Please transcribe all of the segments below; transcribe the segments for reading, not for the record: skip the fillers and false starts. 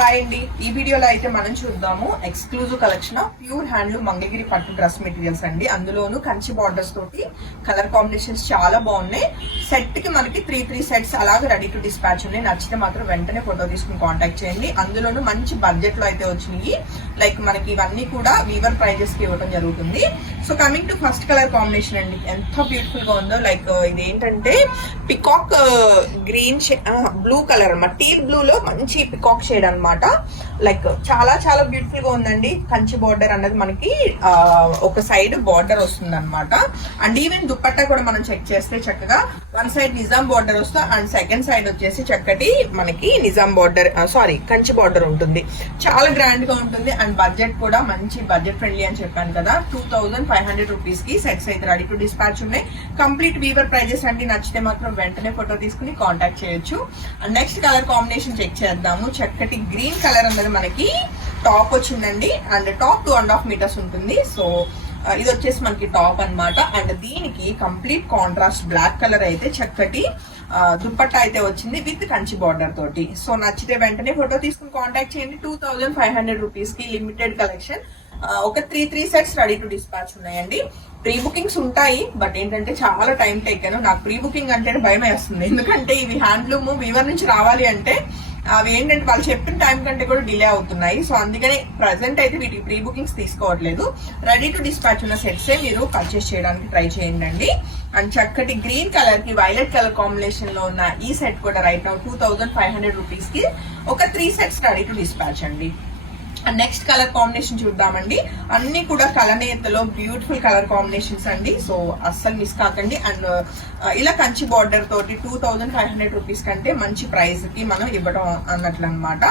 Hi అండి, ఈ వీడియోలో అయితే మనం చూద్దాము exclusive collection of pure handloom Mangalagiri పట్టు డ్రెస్ మెటీరియల్స్ అండి. అందులోను కంచి బార్డర్స్ తోటి కలర్ కాంబినేషన్స్ చాలా బాగున్నాయి. సెట్ కి మనకి త్రీ సెట్స్ అలాగే రెడీ టు డిస్పాచ్ ఉన్నాయి. నచ్చితే మాత్రం వెంటనే ఫోటో తీసుకుని కాంటాక్ట్ చేయండి. అందులోను మంచి బడ్జెట్ లో అయితే వచ్చినాయి. లైక్ మనకి ఇవన్నీ కూడా వీవర్ ప్రైజెస్ కి ఇవ్వడం జరుగుతుంది. So coming to first colour combination అండి, ఎంత బ్యూటిఫుల్ గా ఉందో. లైక్ ఇది ఏంటంటే పికాక్ గ్రీన్ బ్లూ కలర్ అన్నమాట, టీల్ బ్లూ లో మంచి పికాక్ షేడ్ అన్నమాట. లైక్ చాలా చాలా బ్యూటిఫుల్ గా ఉందండి. కంచి బార్డర్ అన్నది మనకి ఒక సైడ్ బార్డర్ వస్తుంది అనమాట. అండ్ ఈవెన్ దుపట్టా కూడా మనం చెక్ చేస్తే చక్కగా వన్ సైడ్ నిజాం బార్డర్ వస్తుంది అండ్ సెకండ్ సైడ్ వచ్చేసి చక్కటి మనకి నిజాం బార్డర్ కంచి బార్డర్ ఉంటుంది. చాలా గ్రాండ్ గా ఉంటుంది. అండ్ బడ్జెట్ కూడా మంచి బడ్జెట్ ఫ్రెండ్లీ అని చెప్పాను కదా. 2500 రూపీస్ కి సెట్స్ అయితే రెడీ టు డిస్పాచ్ ఉన్నాయి. కంప్లీట్ వీవర్ ప్రైజెస్ అండి. నచ్చితే మాత్రం వెంటనే ఫోటో తీసుకుని కాంటాక్ట్ చేయొచ్చు. And next colour combination check చేద్దాము. చక్కటి గ్రీన్ కలర్ అన్నది మనకి టాప్ వచ్చిందండి. అండ్ టాప్ 2.5 మీటర్స్ ఉంటుంది. సో ఇది వచ్చేసి మనకి టాప్ అన్నమాట. అండ్ దీనికి కంప్లీట్ కాంట్రాస్ట్ బ్లాక్ కలర్ అయితే చక్కటి దుప్పట్టా అయితే వచ్చింది విత్ కంచి బార్డర్ తోటి. సో నచ్చితే వెంటనే ఫోటో తీసుకుని కాంటాక్ట్ చేయండి. 2500 రూపీస్ కి లిమిటెడ్ కలెక్షన్. ఒక three sets ready to dispatch ఉన్నాయండి. ప్రీ బుకింగ్స్ ఉంటాయి, బట్ ఏంటంటే చాలా టైం టేకెన్. నాకు ప్రీ బుకింగ్ అంటేనే భయం వేస్తుంది. ఎందుకంటే ఇవి హ్యాండ్లూమ్ వీవర్ నుంచి రావాలి అంటే అవి ఏంటంటే వాళ్ళు చెప్పిన టైం కంటే కూడా డిలే అవుతున్నాయి. సో అందుకనే ప్రెసెంట్ అయితే వీటికి ప్రీ బుకింగ్స్ తీసుకోవట్లేదు. రెడీ టు డిస్పాచ్ ఉన్న సెట్సే మీరు పర్చేస్ చేయడానికి ట్రై చేయండి. అండ్ చక్కటి గ్రీన్ కలర్ కి వైలెట్ కలర్ కాంబినేషన్ లో ఉన్న ఈ సెట్ కూడా రైట్ నౌ 2500 రూపీస్ కి ఒక 3 సెట్స్ రెడీ టు డిస్పాచ్ అండి. నెక్స్ట్ కలర్ కాంబినేషన్ చూద్దామండి. అన్ని కూడా కలనేతలో బ్యూటిఫుల్ కలర్ కాంబినేషన్స్ అండి. సో అస్సలు మిస్ కాకండి. అండ్ ఇలా కంచి బార్డర్ తోటి 2500 రూపీస్ కంటే మంచి ప్రైస్ కి మనం ఇవ్వడం అన్నట్లు అనమాట.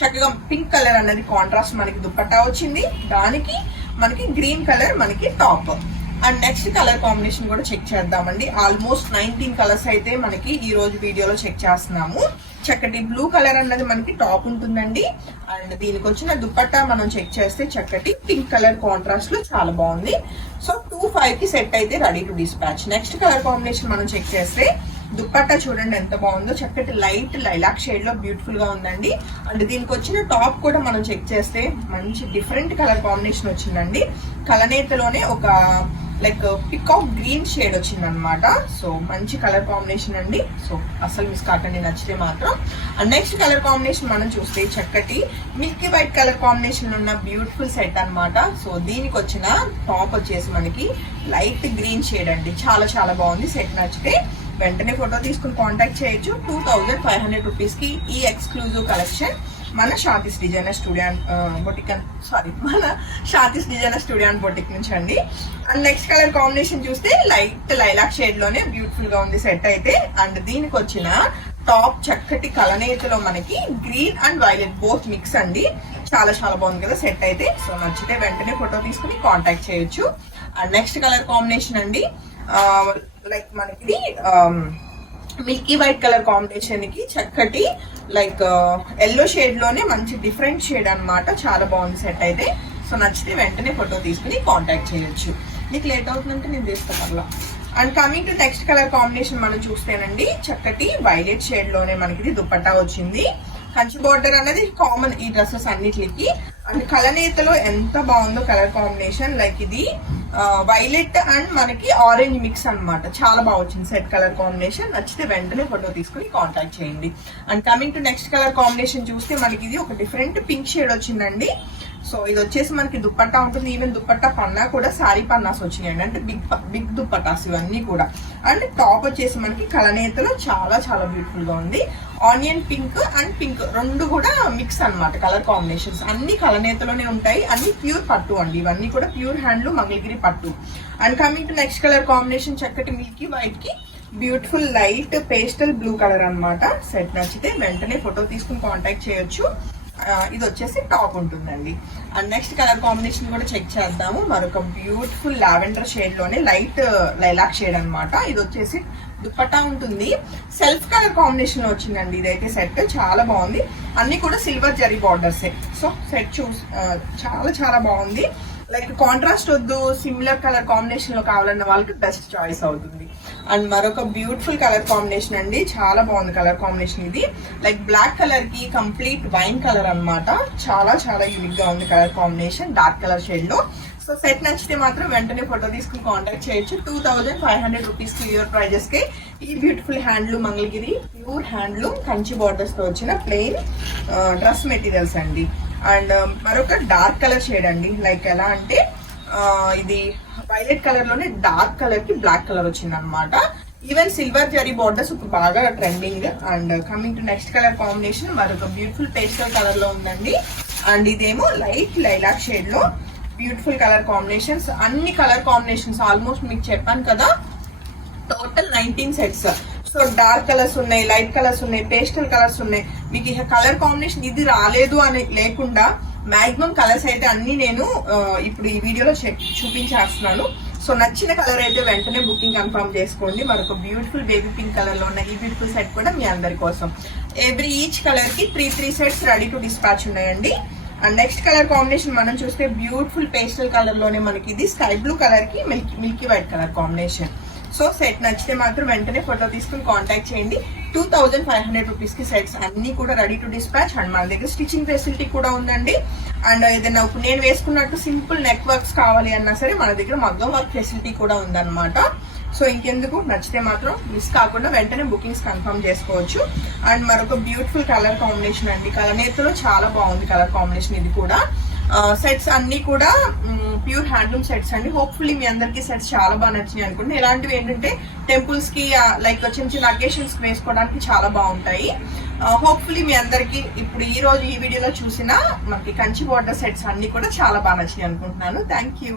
చక్కగా పింక్ కలర్ అన్నది కాంట్రాస్ట్ మనకి దుపట్టా వచ్చింది. దానికి మనకి గ్రీన్ కలర్ మనకి top. And next colour combination కూడా చెక్ చేద్దామండి. ఆల్మోస్ట్ 19 కలర్స్ అయితే మనకి ఈ రోజు వీడియోలో చెక్ చేస్తున్నాము. చక్కటి బ్లూ కలర్ అన్నది మనకి టాప్ ఉంటుందండి. అండ్ దీనికి వచ్చిన దుపట్టా మనం చెక్ చేస్తే చక్కటి పింక్ కలర్ కాంట్రాస్ట్ లో చాలా బాగుంది. సో 25 కి సెట్ అయితే ready to dispatch. Next colour combination మనం చెక్ చేస్తే దుపట్టా చూడండి ఎంత బాగుందో. చక్కటి లైట్ లైలాక్ షేడ్ లో బ్యూటిఫుల్ గా ఉందండి. అండ్ దీనికి వచ్చిన టాప్ కూడా మనం చెక్ చేస్తే మంచి డిఫరెంట్ కలర్ కాంబినేషన్ వచ్చిందండి. కలనేతలోనే ఒక లైక్ పికాక్ గ్రీన్ షేడ్ వచ్చింది అనమాట. సో మంచి కలర్ కాంబినేషన్ అండి. సో అసలు మిస్ కాకండి నచ్చితే మాత్రం. అండ్ నెక్స్ట్ కలర్ కాంబినేషన్ మనం చూస్తే చక్కటి మిల్కీ వైట్ కలర్ కాంబినేషన్ ఉన్న బ్యూటిఫుల్ సెట్ అనమాట. సో దీనికి వచ్చిన టాప్ వచ్చేసి మనకి లైట్ గ్రీన్ షేడ్ అండి. చాలా చాలా బాగుంది. సెట్ నచ్చితే వెంటనే ఫోటో తీసుకుని కాంటాక్ట్ చేయొచ్చు. 2500 రూపీస్ కి ఈ ఎక్స్క్లూజివ్ కలెక్షన్ మన షాతీస్ డిజైనర్ స్టూడియో బొటిక్ మన షాతీస్ డిజైనర్ స్టూడియో అండ్ బొటిక్ నుంచి అండి. అండ్ నెక్స్ట్ కలర్ కాంబినేషన్ చూస్తే లైట్ లైలాక్ షేడ్ లోనే బ్యూటిఫుల్ గా ఉంది సెట్ అయితే. అండ్ దీనికి వచ్చిన టాప్ చక్కటి కలనేతలో మనకి green and violet both mix అండి. చాలా చాలా బాగుంది కదా సెట్ అయితే. సో నచ్చితే వెంటనే ఫోటో తీసుకుని కాంటాక్ట్ చేయొచ్చు. అండ్ నెక్స్ట్ కలర్ కాంబినేషన్ అండి, లైక్ మనకి మిల్కీ వైట్ కలర్ కాంబినేషన్ కి చక్కటి లైక్ ఎల్లో షేడ్ లోనే మంచి డిఫరెంట్ షేడ్ అన్నమాట. చాలా బాగుంది సెట్ అయితే. సో నచ్చితే వెంటనే ఫోటో తీసుకుని కాంటాక్ట్ చేయొచ్చు. నీకు లేట్ అవుతుందంటే నేను తీసుకోగల. And coming to next colour combination మనం చూస్తేనండి చక్కటి వైలెట్ షేడ్ లోనే మనకి దుపట్టా వచ్చింది. కంచి బార్డర్ అనేది కామన్ ఈ డ్రెస్సెస్ అన్నిటికి. అండ్ కలనేతలో ఎంత బాగుందో కలర్ కాంబినేషన్. లైక్ ఇది వైలెట్ అండ్ మనకి ఆరెంజ్ మిక్స్ అన్నమాట. చాలా బాగా వచ్చింది సెట్ కలర్ కాంబినేషన్. నచ్చితే వెంటనే ఫోటో తీసుకుని కాంటాక్ట్ చేయండి. And coming to next colour combination చూస్తే మనకి ఇది ఒక డిఫరెంట్ పింక్ షేడ్ వచ్చిందండి. సో ఇది వచ్చేసి మనకి దుపట్టా ఉంటుంది. ఈవెన్ దుపట్టా పన్నా కూడా సారీ పన్నాస్ వచ్చినాయండి. అంటే బిగ్ దుపట్టాస్ ఇవన్నీ కూడా. అండ్ టాప్ వచ్చేసి మనకి కలనేతలో చాలా చాలా బ్యూటిఫుల్ గా ఉంది. ఆనియన్ పింక్ అండ్ పింక్ రెండు కూడా మిక్స్ అన్నమాట కలర్ కాంబినేషన్స్. అన్ని కలనేతలోనే ఉంటాయి. అన్ని ప్యూర్ పట్టు అండి. ఇవన్నీ కూడా ప్యూర్ హ్యాండ్లూమ్ మంగళగిరి పట్టు. And coming to next colour combination చక్కటి మిల్కీ వైట్ కి beautiful light pastel blue colour అన్నమాట. సెట్ నచ్చితే వెంటనే ఫోటో తీసుకుని కాంటాక్ట్ చేయొచ్చు. ఇది వచ్చేసి టాప్ ఉంటుందండి. అండ్ నెక్స్ట్ కలర్ కాంబినేషన్ కూడా చెక్ చేద్దాము. మరొక బ్యూటిఫుల్ లావెండర్ షేడ్ లోనే లైట్ లైలాక్ షేడ్ అన్నమాట. ఇది వచ్చేసి దుపట్టా ఉంటుంది. సెల్ఫ్ కలర్ కాంబినేషన్ లో వచ్చిందండి ఇదైతే సెట్. చాలా బాగుంది. అన్ని కూడా silver zari borders. So set చాలా చాలా బాగుంది. లైక్ కాంట్రాస్ట్ వద్దు, సిమిలర్ కలర్ కాంబినేషన్ లో కావాలన్న వాళ్ళకి బెస్ట్ చాయిస్ అవుతుంది. అండ్ మరొక బ్యూటిఫుల్ కలర్ కాంబినేషన్ అండి, చాలా బాగుంది కలర్ కాంబినేషన్ ఇది. లైక్ బ్లాక్ కలర్ కి కంప్లీట్ వైన్ కలర్ అన్నమాట. చాలా చాలా యూనిక్ గా ఉంది colour combination, dark colour shade లో. సో సెట్ నచ్చితే మాత్రం వెంటనే ఫోటో తీసుకుని కాంటాక్ట్ చేయొచ్చు. 2500 రూపీస్ క్లియర్ ప్రైజెస్ కి ఈ beautiful handloom Mangalagiri pure handloom Kanchi borders తో వచ్చిన ప్లెయిన్ డ్రెస్ మెటీరియల్స్ అండి. అండ్ మరొక డార్క్ కలర్ షేడ్ అండి, లైక్ ఎలా అంటే ఇది వైలెట్ కలర్ లోనే డార్క్ కలర్ కి బ్లాక్ కలర్ వచ్చింది అనమాట. ఈవెన్ సిల్వర్ జరీ బార్డర్స్ ఇప్పుడు బాగా trending. And coming to next colour combination మరొక బ్యూటిఫుల్ పేస్టల్ కలర్ లో ఉందండి. అండ్ ఇదేమో లైట్ లైలాక్ షేడ్ లో బ్యూటిఫుల్ కలర్ కాంబినేషన్స్. అన్ని కలర్ కాంబినేషన్స్ ఆల్మోస్ట్ మీకు చెప్పాను కదా, total 19 sets. So dark colours ఉన్నాయి, లైట్ కలర్స్ ఉన్నాయి, పేస్టల్ కలర్స్ ఉన్నాయి. మీకు ఇక కలర్ కాంబినేషన్ ఇది రాలేదు అని లేకుండా మాక్సిమం కలర్స్ అయితే అన్ని నేను ఇప్పుడు ఈ వీడియోలో చూపించేస్తున్నాను. సో నచ్చిన కలర్ అయితే వెంటనే బుకింగ్ కన్ఫర్మ్ చేసుకోండి. మరొక బ్యూటిఫుల్ బేబీ పింక్ కలర్ లో ఉన్న ఈ బ్యూటిఫుల్ సెట్ కూడా మీ అందరి కోసం. ఈచ్ కలర్ కి 3 సెట్స్ రెడీ టు డిస్పాచ్ ఉన్నాయండి. అండ్ నెక్స్ట్ కలర్ కాంబినేషన్ మనం చూస్తే బ్యూటిఫుల్ పేస్టల్ కలర్ లోనే మనకి ఇది స్కై బ్లూ కలర్ కి Milky white colour combination. So set నచ్చితే మాత్రం వెంటనే ఫోటో తీసుకుని కాంటాక్ట్ చేయండి. 2500 రూపీస్ కి సెట్స్ అన్ని కూడా రెడీ టు డిస్పాచ్. అండ్ మన దగ్గర స్టిచింగ్ ఫెసిలిటీ కూడా ఉందండి. అండ్ ఏదైనా నేను వేసుకున్నట్టు సింపుల్ నెక్ వర్క్స్ కావాలి అన్నా సరే మన దగ్గర మగ్గం వర్క్ ఫెసిలిటీ కూడా ఉందన్నమాట. సో ఇంకెందుకు, నచ్చితే మాత్రం మిస్ కాకుండా వెంటనే బుకింగ్స్ కన్ఫర్మ్ చేసుకోవచ్చు. అండ్ మరొక బ్యూటిఫుల్ కలర్ కాంబినేషన్ అండి, కలనేతలో చాలా బాగుంది కలర్ కాంబినేషన్. ఇది కూడా సెట్స్ అన్ని కూడా ప్యూర్ హ్యాండ్లూమ్ సెట్స్ అండి. హోప్ఫుల్లీ మీ అందరికి సెట్స్ చాలా బాగా నచ్చినాయి అనుకుంటున్నాను. ఇలాంటివి ఏంటంటే టెంపుల్స్ కి లైక్ చిన్న చిన్న అకేషన్స్ వేసుకోవడానికి చాలా బాగుంటాయి. హోప్ఫుల్లీ మీ అందరికి ఇప్పుడు ఈ రోజు ఈ వీడియోలో చూసిన మనకి కంచి బార్డర్ సెట్స్ అన్ని కూడా చాలా బాగా నచ్చినాయి అనుకుంటున్నాను. Thank you.